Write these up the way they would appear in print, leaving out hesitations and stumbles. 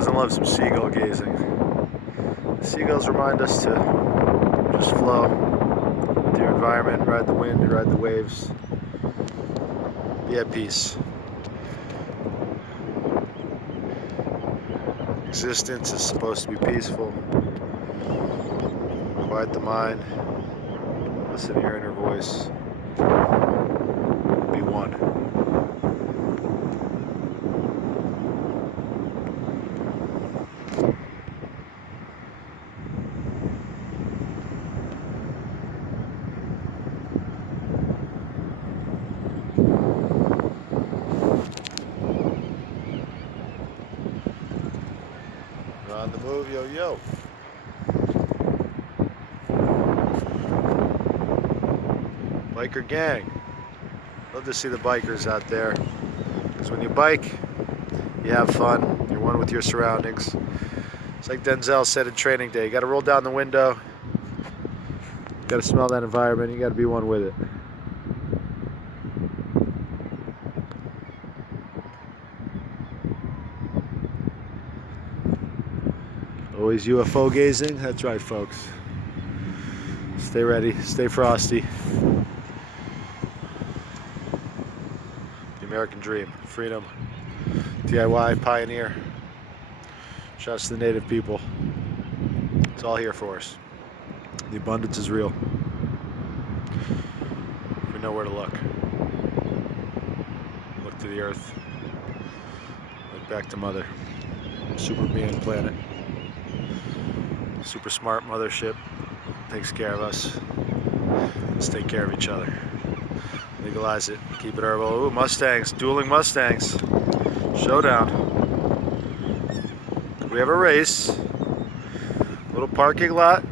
doesn't love some seagull gazing? The seagulls remind us to just flow with your environment, ride the wind, ride the waves, be at peace. Existence is supposed to be peaceful. Quiet the mind, listen to your inner voice, be one. We're on the move, yo yo. Biker gang. Love to see the bikers out there. Because when you bike, you have fun. You're one with your surroundings. It's like Denzel said in Training Day. You got to roll down the window. You got to smell that environment. You got to be one with it. Always UFO gazing? That's right, folks. Stay ready. Stay frosty. The American dream. Freedom. DIY. Pioneer. Shouts to the native people. It's all here for us. The abundance is real. We know where to look. Look to the earth. Look back to Mother. Super being planet. Super smart mothership. Takes care of us. Let's take care of each other. Legalize it. Keep it herbal. Ooh, Mustangs. Dueling Mustangs. Showdown. Could we have a race? Little parking lot.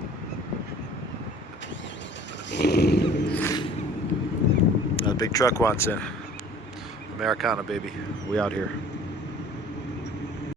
A big truck wants in. Americana, baby. We out here.